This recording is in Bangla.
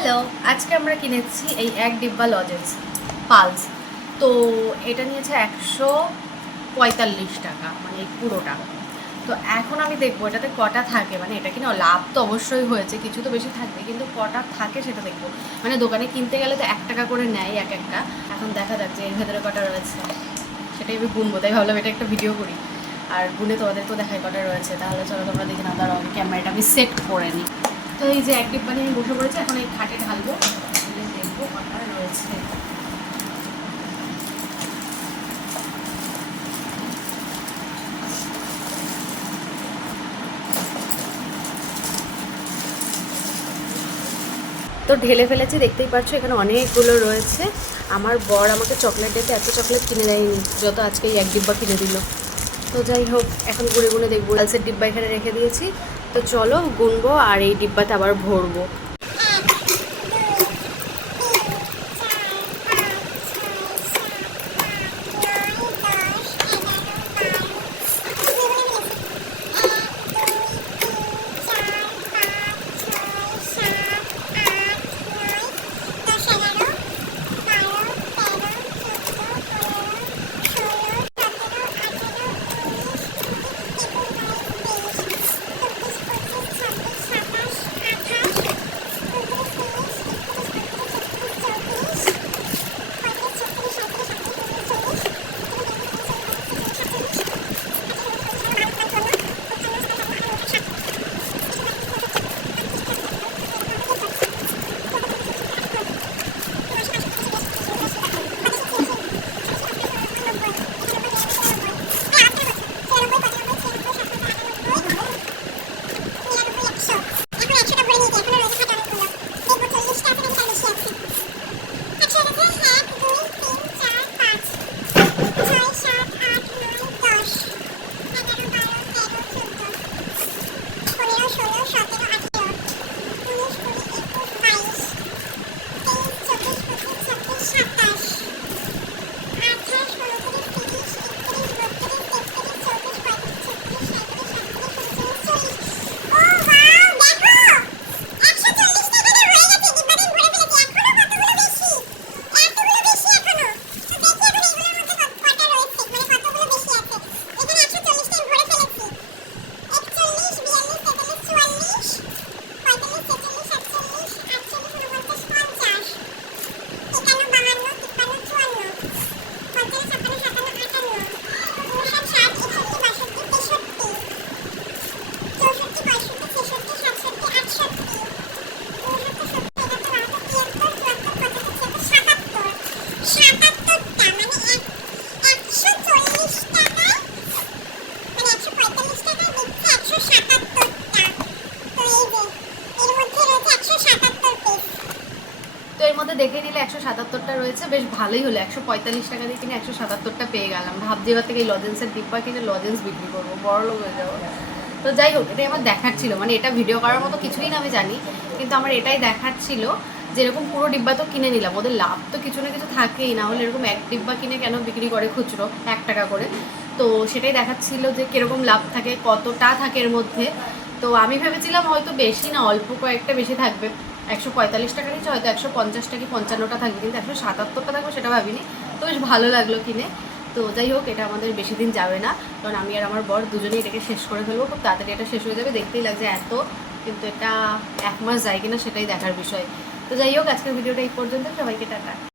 হ্যালো, আজকে আমরা কিনেছি এই এক ডিব্বা লজেন্স পালস। তো এটা নিয়েছে একশো পঁয়তাল্লিশ টাকা মানে পুরোটা। তো এখন আমি দেখব, এটাতে কটা থাকে? মানে এটা কিনা লাভ তো অবশ্যই হয়েছে, কিছু তো বেশি থাকবে, কিন্তু কটা থাকে সেটা দেখব। মানে দোকানে কিনতে গেলে তো এক টাকা করে নেয় এক একটা। এখন দেখা যাচ্ছে এর ভেতরে কটা রয়েছে। সেটাই আমি গুনবো তাই ভাবলাম এটা একটা ভিডিও করি। আর গুনে তোমাদের তো দেখায় কটা রয়েছে। তাহলে চলো তোমরা দেখে না আমি ক্যামেরাটা আমি সেট করে নিই। তো এই যে এক ডিব্বা নিয়ে আমি বসে পড়েছি, এখন এই খাটে ঢালবো। ঢেলে দেখব কটা রয়েছে। তো ঢেলে ফেলেছি, দেখতেই পাচ্ছ, এখানে অনেকগুলো রয়েছে। আমার বর আমাকে চকলেট ডেতে এত চকলেট কিনে দেয়নি, যত আজকে এই এক ডিব্বা কিনে দিল। তো যাই হোক, এখন গুনে গুনে দেখব। লালসের ডিব্বা এখানে রেখে দিয়েছি। তো চলো গুনবো আর এই ডিব্বাতে আবার ভরবো। দেখে নিলে একশো সাতাত্তরটা রয়েছে, বেশ ভালোই হলো। একশো পঁয়তাল্লিশ টাকা দিয়ে কিনে একশো সাতাত্তরটা পেয়ে গেলাম। ভাবছি এবার থেকে লজেন্সের ডিব্বা কিনে লজেন্স বিক্রি করব, বড় লোক হয়ে যাব। তো যাই হোক, এটাই আমার দেখার ছিল। মানে এটা ভিডিও করার মতো কিছুই না, আমি জানি। কিন্তু আমার এটাই দেখার ছিল, যেরকম পুরো ডিব্বা তো কিনে নিলাম। ওদের লাভ তো কিছু না কিছু থাকেই। না হলে এরকম এক ডিব্বা কিনে কেন বিক্রি করে খুচরো? এক টাকা করে। তো সেটাই দেখাচ্ছিল যে কীরকম লাভ থাকে, কতটা থাকে এর মধ্যে। তো আমি ভেবেছিলাম হয়তো বেশি না, অল্প কয়েকটা বেশি থাকবে। একশো পঁয়তাল্লিশ টাকা নিচ্ছে, হয়তো একশো পঞ্চাশটা কি পঞ্চান্নটা থাকবে, কিন্তু একশো সাতাত্তরটা থাকবে সেটা ভাবিনি। তো বেশ ভালো লাগল কিনে। তো যাই হোক, এটা আমাদের বেশি দিন যাবে না, কারণ আমি আর আমার বর দুজনেই এটাকে শেষ করে ফেলব, খুব তাড়াতাড়ি এটা শেষ হয়ে যাবে। দেখতেই লাগছে এত, কিন্তু এটা এক মাস যায় কিনা সেটাই দেখার বিষয়। তো যাই হোক, আজকের ভিডিওটা এই পর্যন্ত সবাইকে টাটা।